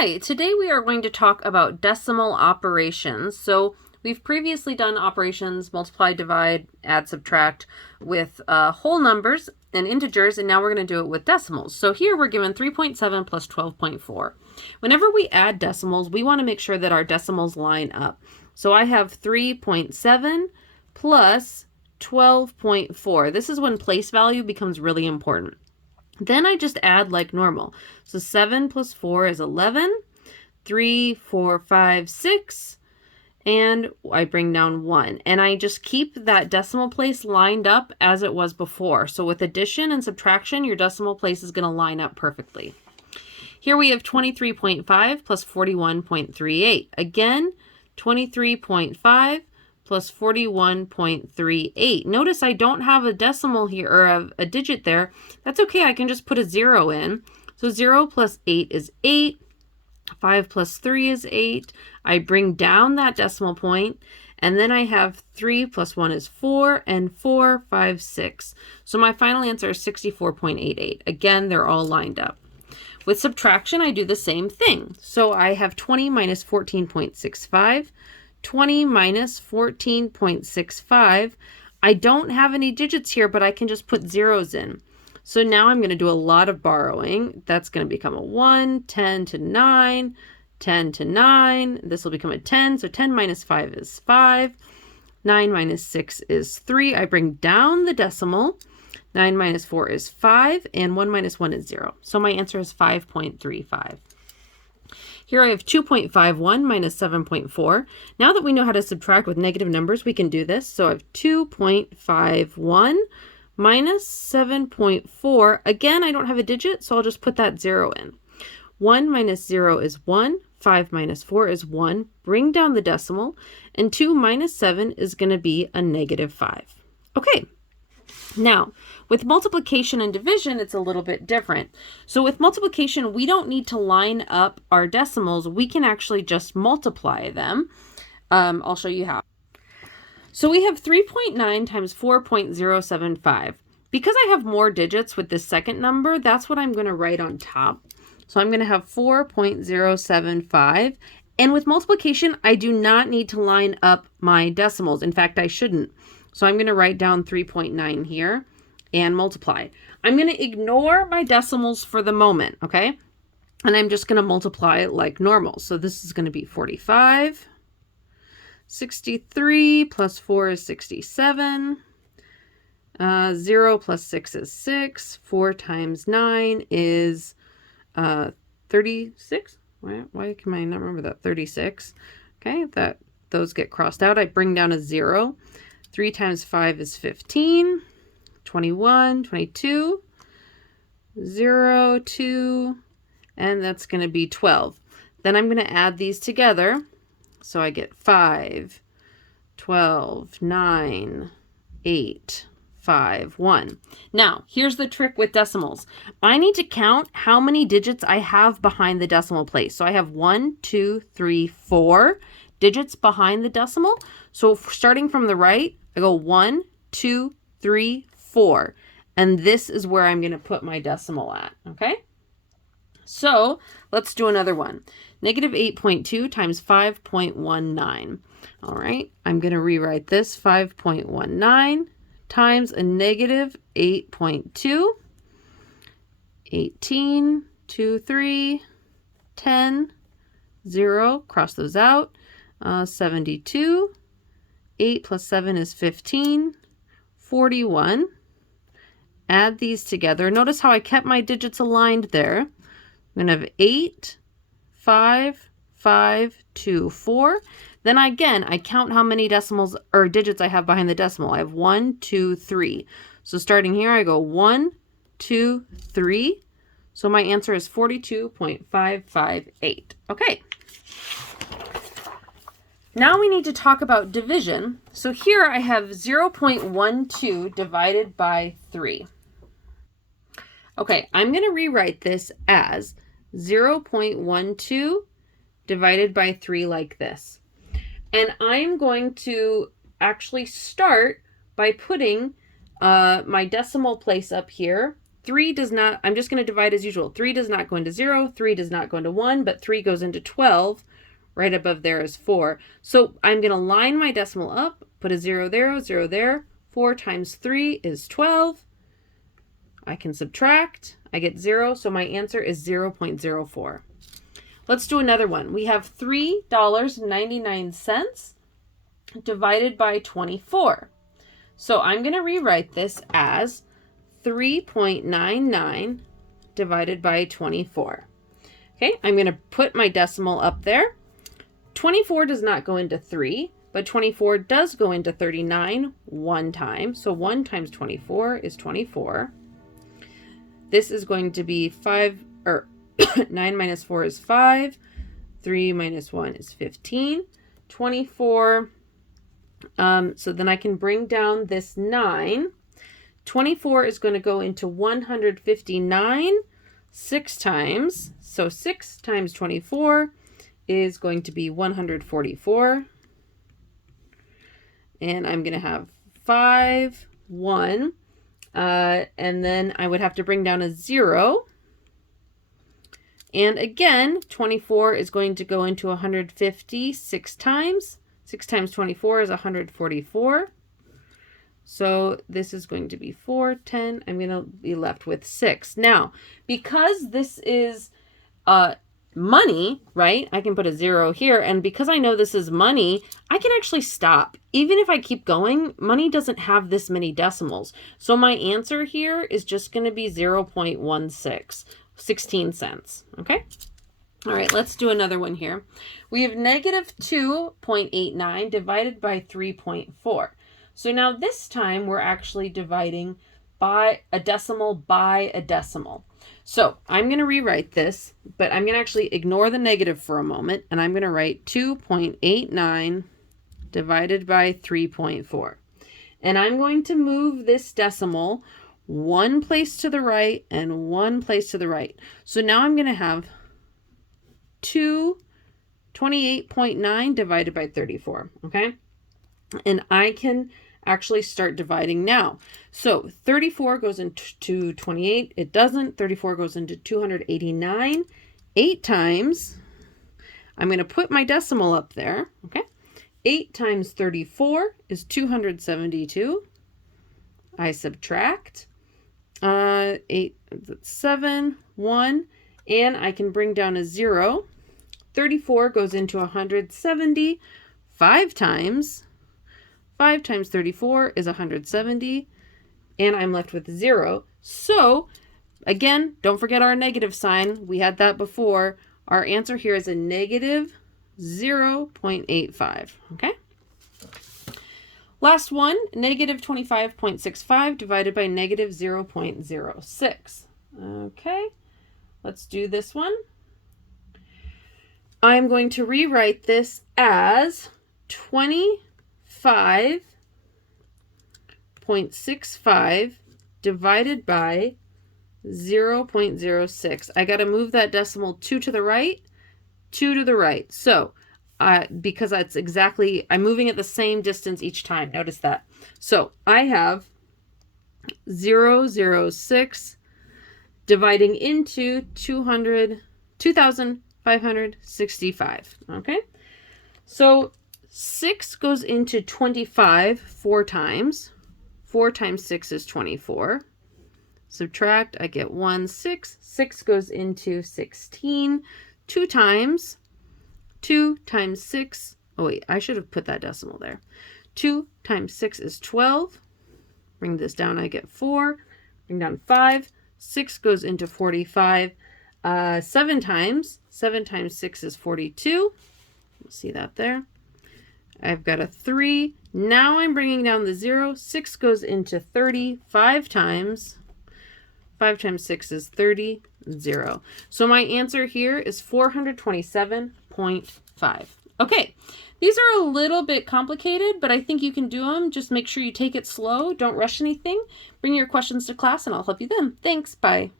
Hi, today we are going to talk about decimal operations. So we've previously done operations, multiply, divide, add, subtract with whole numbers and integers, and now we're going to do it with decimals. So here we're given 3.7 plus 12.4. Whenever we add decimals, we want to make sure that our decimals line up. So I have 3.7 plus 12.4. This is when place value becomes really important. Then I just add like normal. So 7 plus 4 is 11. 3, 4, 5, 6. And I bring down 1. And I just keep that decimal place lined up as it was before. So with addition and subtraction, your decimal place is going to line up perfectly. Here we have 23.5 plus 41.38. Again, 23.5 plus 41.38. Notice I don't have a decimal here, or a digit there. That's okay, I can just put a 0 in. So 0 plus 8 is 8. 5 plus 3 is 8. I bring down that decimal point, and then I have 3 plus 1 is 4, and 4, 5, 6. So my final answer is 64.88. Again, they're all lined up. With subtraction, I do the same thing. So I have 20 minus 14.65. 20 minus 14.65. I don't have any digits here, but I can just put zeros in. So now I'm going to do a lot of borrowing. That's going to become a 1, 10 to 9, 10 to 9. This will become a 10. So 10 minus 5 is 5. 9 minus 6 is 3. I bring down the decimal. 9 minus 4 is 5. And 1 minus 1 is 0. So my answer is 5.35. Here I have 2.51 minus 7.4. Now that we know how to subtract with negative numbers, we can do this. So I have 2.51 minus 7.4. Again, I don't have a digit, so I'll just put that 0 in. 1 minus 0 is 1. 5 minus 4 is 1. Bring down the decimal. And 2 minus 7 is going to be a negative 5. Okay. Now, with multiplication and division, it's a little bit different. So with multiplication, we don't need to line up our decimals. We can actually just multiply them. I'll show you how. So we have 3.9 times 4.075. Because I have more digits with this second number, that's what I'm going to write on top. So I'm going to have 4.075. And with multiplication, I do not need to line up my decimals. In fact, I shouldn't. So I'm going to write down 3.9 here and multiply. I'm going to ignore my decimals for the moment, okay? And I'm just going to multiply like normal. So this is going to be 45. 63 plus 4 is 67. 0 plus 6 is 6. 4 times 9 is 36. Why can I not remember that? 36. Okay, those get crossed out. I bring down a 0. 3 times 5 is 15, 21, 22, 0, 2, and that's going to be 12. Then I'm going to add these together. So I get 5, 12, 9, 8, 5, 1. Now, here's the trick with decimals. I need to count how many digits I have behind the decimal place. So I have 1, 2, 3, 4 digits behind the decimal. So starting from the right, I go 1, 2, 3, 4. And this is where I'm going to put my decimal at, okay? So let's do another one. Negative 8.2 times 5.19. All right, I'm going to rewrite this. 5.19 times a negative 8.2. 18, 2, 3, 10, 0. Cross those out. 72. 8 plus 7 is 15. 41. Add these together. Notice how I kept my digits aligned there. I'm going to have 8, 5, 5, 2, 4. Then again, I count how many decimals or digits I have behind the decimal. I have 1, 2, 3. So starting here, I go 1, 2, 3. So my answer is 42.558. Okay. Now we need to talk about division. So here I have 0.12 divided by 3. Okay, I'm going to rewrite this as 0.12 divided by 3 like this. And I'm going to actually start by putting my decimal place up here. 3 does not, I'm just going to divide as usual. 3 does not go into 0, 3 does not go into 1, but 3 goes into 12. Right above there is 4. So I'm going to line my decimal up, put a 0 there, 0 there. 4 times 3 is 12. I can subtract. I get 0, so my answer is 0.04. Let's do another one. We have $3.99 divided by 24. So I'm going to rewrite this as 3.99 divided by 24. Okay, I'm going to put my decimal up there. 24 does not go into 3, but 24 does go into 39 one time. So 1 times 24 is 24. This is going to be 5, or 9 minus 4 is 5. 3 minus 1 is 15. 24. So then I can bring down this 9. 24 is going to go into 159 6 times. So 6 times 24 is going to be 144. And I'm going to have 5, 1. And then I would have to bring down a 0. And again, 24 is going to go into 150 6 times. 6 times 24 is 144. So this is going to be 4, 10. I'm going to be left with 6. Now, because this is money, right? I can put a 0 here. And because I know this is money, I can actually stop. Even if I keep going, money doesn't have this many decimals. So my answer here is just going to be 0.16, 16 cents. Okay? All right, let's do another one here. We have negative 2.89 divided by 3.4. So now this time we're actually dividing by a decimal by a decimal. So I'm going to rewrite this, but I'm going to actually ignore the negative for a moment, and I'm going to write 2.89 divided by 3.4. And I'm going to move this decimal one place to the right and one place to the right. So now I'm going to have 28.9 divided by 34, okay? And I can actually start dividing now. So 34 goes into 28. It doesn't. 34 goes into 289. 8 times. I'm going to put my decimal up there, okay? 8 times 34 is 272. I subtract. 8, 7, 1, and I can bring down a 0. 34 goes into 170 5 times. 5 times 34 is 170, and I'm left with 0. So, again, don't forget our negative sign. We had that before. Our answer here is a negative 0.85, okay? Last one, negative 25.65 divided by negative 0.06. Okay, let's do this one. I'm going to rewrite this as 25.65 divided by 0.06. I got to move that decimal 2 to the right, 2 to the right. So, because that's exactly, I'm moving at the same distance each time. Notice that. So, I have 0.06 dividing into 2,565. Okay? So, 6 goes into 25 4 times. 4 times 6 is 24. Subtract, I get 1, 6. 6 goes into 16 2 times. 2 times 6. Oh, wait, I should have put that decimal there. 2 times 6 is 12. Bring this down, I get 4. Bring down 5. 6 goes into 45. 7 times. 7 times 6 is 42. See that there? I've got a 3. Now I'm bringing down the 0. 6 goes into 30 5 times. 5 times 6 is 30. 0. So my answer here is 427.5. Okay, these are a little bit complicated, but I think you can do them. Just make sure you take it slow. Don't rush anything. Bring your questions to class and I'll help you then. Thanks. Bye.